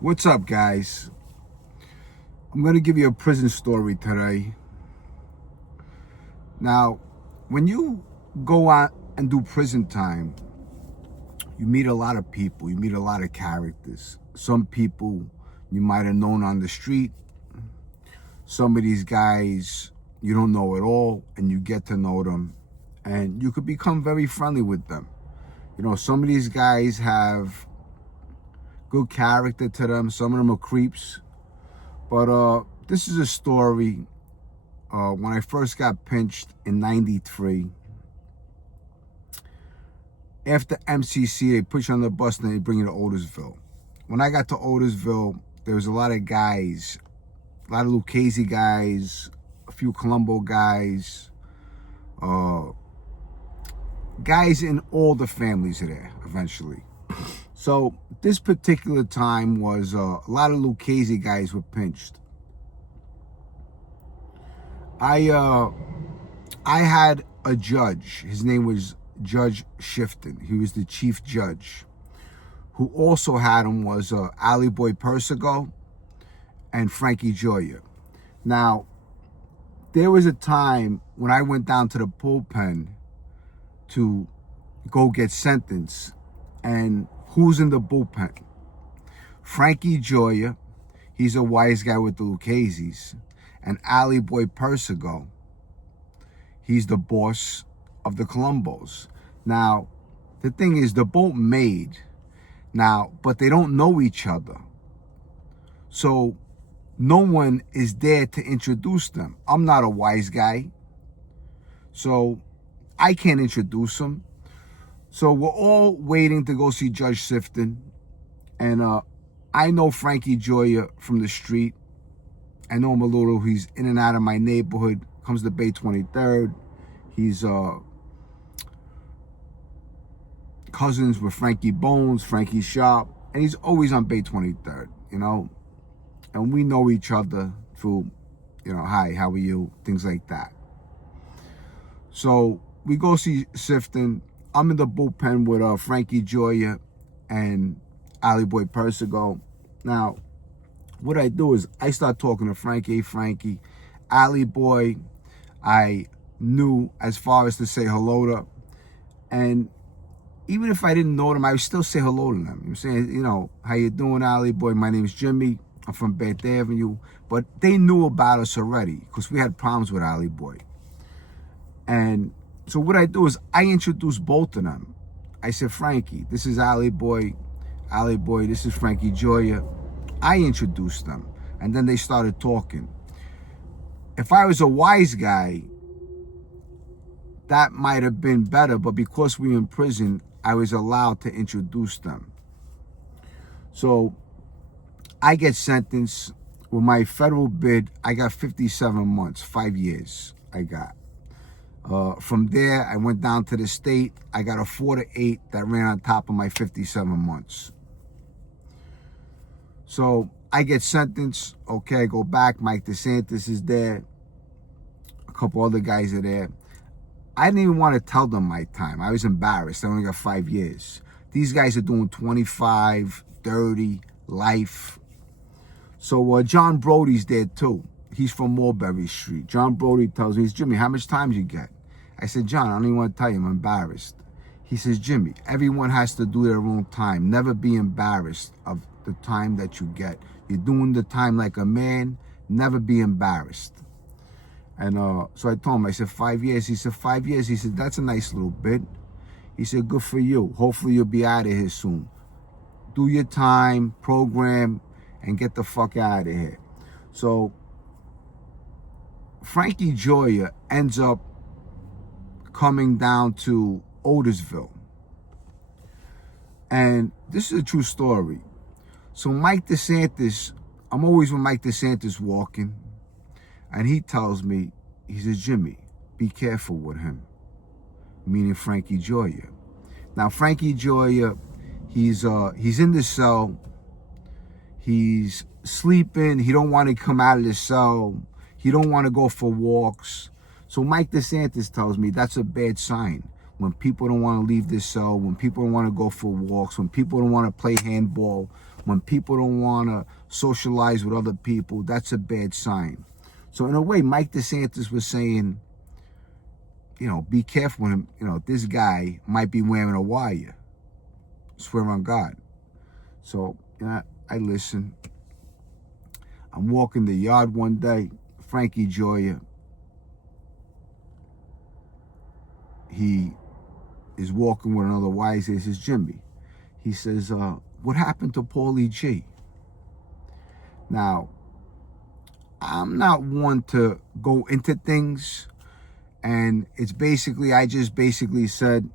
What's up, guys? I'm going to give you a prison story today. Now, when you go out and do prison time, you meet a lot of people, you meet a lot of characters. Some people you might have known on the street. Some of these guys you don't know at all, and you get to know them, and you could become very friendly with them. You know, some of these guys have good character to them. Some of them are creeps. But this is a story when I first got pinched in 93. After MCC, they put you on the bus and they bring you to Otisville. When I got to Otisville, there was a lot of guys, a lot of Lucchese guys, a few Colombo guys, guys in all the families are there eventually. So this particular time was a lot of Lucchese guys were pinched. I had a judge. His name was Judge Shifton. He was the chief judge. Who also had him was Ali Boy Persico and Frankie Gioa. Now, there was a time when I went down to the bullpen to go get sentenced, and who's in the bullpen? Frankie Gioa, he's a wise guy with the Lucchese's, and Ali Boy Persico, he's the boss of the Colombos. Now, the thing is, the boat made now, but they don't know each other. So no one is there to introduce them. I'm not a wise guy, so I can't introduce them. So we're all waiting to go see Judge Shifton. And I know Frankie Gioa from the street. I know him a little. He's in and out of my neighborhood. Comes to Bay 23rd. He's cousins with Frankie Bones, Frankie Sharp. And he's always on Bay 23rd, you know. And we know each other through, you know, hi, how are you? Things like that. So we go see Shifton. I'm in the bullpen with Frankie Gioa and Ali Boy Persico. Now, what I do is I start talking to Frankie. Hey, Frankie, Ali Boy, I knew as far as to say hello to. And even if I didn't know them, I would still say hello to them. You know what I'm saying? You know, how you doing, Ali Boy? My name's Jimmy. I'm from Beth Avenue. But they knew about us already because we had problems with Ali Boy. And so what I do is I introduce both of them. I said, Frankie, this is Ali Boy. Ali Boy, this is Frankie Gioa. I introduced them. And then they started talking. If I was a wise guy, that might have been better. But because we were in prison, I was allowed to introduce them. So I get sentenced with my federal bid. I got 57 months, 5 years I got. From there, I went down to the state. I got a 4 to 8 that ran on top of my 57 months. So I get sentenced. Okay, I go back. Mike DeSantis is there. A couple other guys are there. I didn't even want to tell them my time. I was embarrassed. I only got 5 years. These guys are doing 25, 30, life. So John Brody's there too. He's from Mulberry Street. John Brody tells me, Jimmy, how much time you get? I said, John, I don't even want to tell you. I'm embarrassed. He says, Jimmy, everyone has to do their own time. Never be embarrassed of the time that you get. You're doing the time like a man. Never be embarrassed. And so I told him, I said, 5 years. He said, 5 years. He said, that's a nice little bit. He said, good for you. Hopefully you'll be out of here soon. Do your time, program, and get the fuck out of here. So Frankie Gioa ends up coming down to Otisville. And this is a true story. So Mike DeSantis, I'm always with Mike DeSantis walking. And he tells me, he says, Jimmy, be careful with him. Meaning Frankie Gioa. Now, Frankie Gioa, he's in the cell. He's sleeping. He don't want to come out of the cell. He don't want to go for walks. So Mike DeSantis tells me that's a bad sign. When people don't want to leave this cell, when people don't want to go for walks, when people don't want to play handball, when people don't want to socialize with other people, that's a bad sign. So in a way, Mike DeSantis was saying, be careful with him. This guy might be wearing a wire. Swear on God. So I listen. I'm walking the yard one day. Frankie Gioa, he is walking with another wise. He says, Jimmy, he says, what happened to Paulie G? Now, I'm not one to go into things, and it's basically, I just basically said,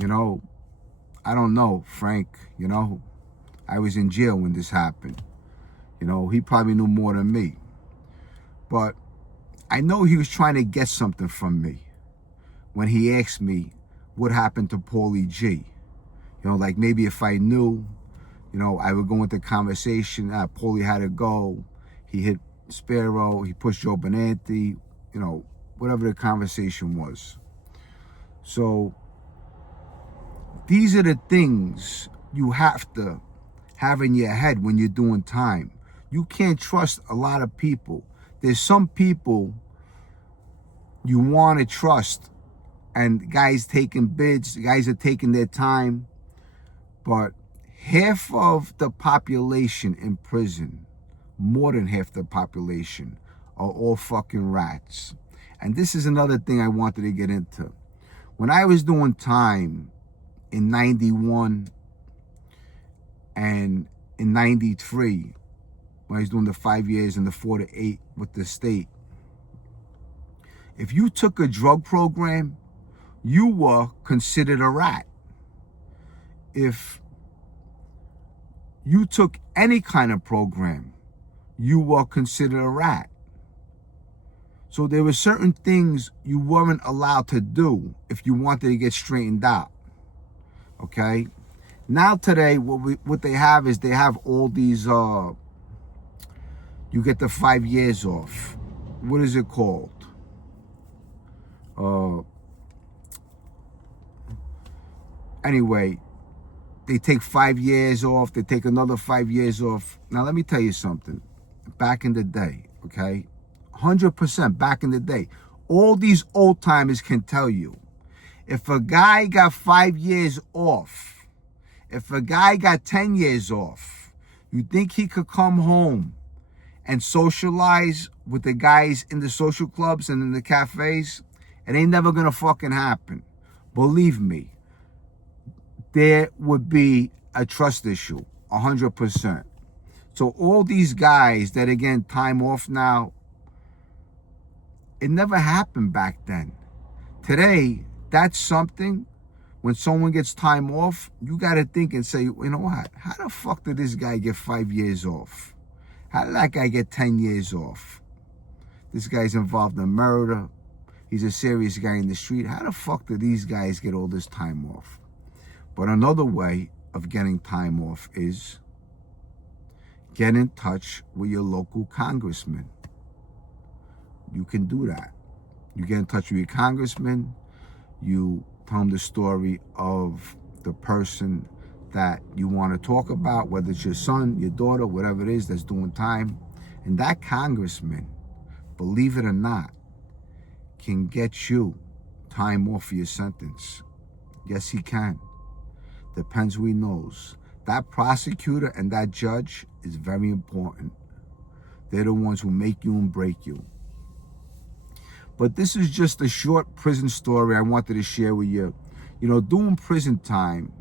I don't know, Frank, I was in jail when this happened. He probably knew more than me. But I know he was trying to get something from me when he asked me what happened to Paulie G. Like maybe if I knew, I would go into conversation. Paulie had to go. He hit Sparrow. He pushed Joe Benanti. Whatever the conversation was. So these are the things you have to have in your head when you're doing time. You can't trust a lot of people. There's some people you want to trust, and guys taking bids, guys are taking their time, but half of the population in prison, more than half the population, are all fucking rats. And this is another thing I wanted to get into. When I was doing time in 91 and in 93, when I was doing the 5 years and the 4 to 8 with the state, if you took a drug program, you were considered a rat. If you took any kind of program, you were considered a rat. So there were certain things you weren't allowed to do if you wanted to get straightened out. Okay? Now today, what they have is they have all these, you get the 5 years off. What is it called? Anyway, they take 5 years off. They take another 5 years off. Now, let me tell you something. Back in the day, okay? 100% back in the day. All these old timers can tell you. If a guy got 5 years off, if a guy got 10 years off, you think he could come home and socialize with the guys in the social clubs and in the cafes? It ain't never gonna fucking happen. Believe me, there would be a trust issue, 100%. So all these guys that, again, time off now, it never happened back then. Today, that's something. When someone gets time off, you got to think and say, you know what? How the fuck did this guy get 5 years off? How did that guy get 10 years off? This guy's involved in murder. He's a serious guy in the street. How the fuck did these guys get all this time off? But another way of getting time off is get in touch with your local congressman. You can do that. You get in touch with your congressman. You tell him the story of the person that you want to talk about, whether it's your son, your daughter, whatever it is that's doing time. And that congressman, believe it or not, can get you time off for your sentence. Yes, he can. Depends who he knows. That prosecutor and that judge is very important. They're the ones who make you and break you. But this is just a short prison story I wanted to share with you. Doing prison time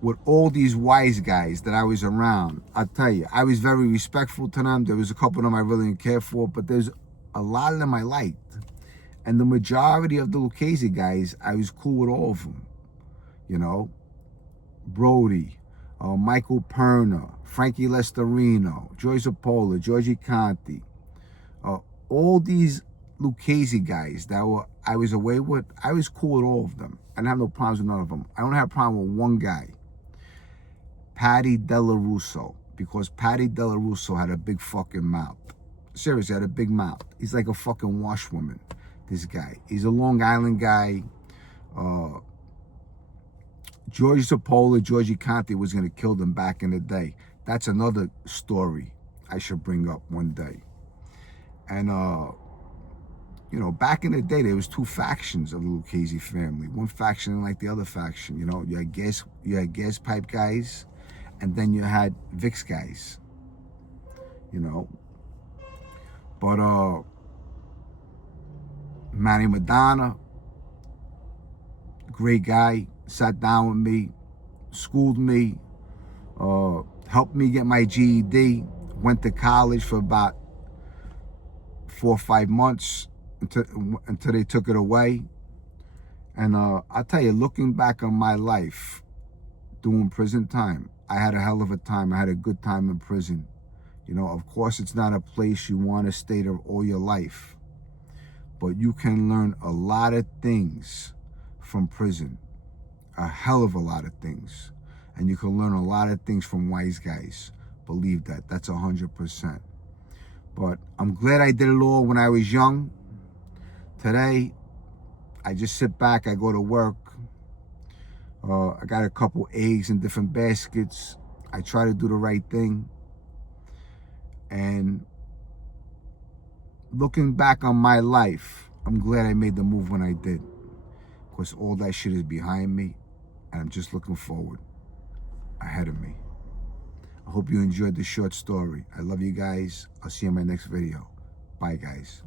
with all these wise guys that I was around, I'll tell you, I was very respectful to them. There was a couple of them I really didn't care for, but there's a lot of them I liked. And the majority of the Lucchese guys, I was cool with all of them. Brody, Michael Perna, Frankie Lestarino, Joy Zapola, Georgie Conti, all these Lucchese guys that I was away with, I was cool with all of them. I didn't have no problems with none of them. I don't have a problem with one guy, Patty Della Russo, because Patty Della Russo had a big fucking mouth. Seriously, had a big mouth. He's like a fucking washwoman, this guy. He's a Long Island guy. George Zapola, Georgie Conte was going to kill them back in the day. That's another story I should bring up one day. And, you know, back in the day, there was two factions of the Lucchese family. One faction didn't like the other faction. You know, you had gas pipe guys, and then you had Vicks guys. You know, but Manny Madonna, great guy, sat down with me, schooled me, helped me get my GED, went to college for about 4 or 5 months until they took it away. And I'll tell you, looking back on my life doing prison time, I had a hell of a time. I had a good time in prison. You know, of course, it's not a place you want to stay there all your life, but you can learn a lot of things from prison, a hell of a lot of things. And you can learn a lot of things from wise guys. Believe that. That's 100%. But I'm glad I did it all when I was young. Today, I just sit back, I go to work. I got a couple eggs in different baskets. I try to do the right thing. And looking back on my life, I'm glad I made the move when I did. Because all that shit is behind me, and I'm just looking forward, ahead of me. I hope you enjoyed this short story. I love you guys. I'll see you in my next video. Bye, guys.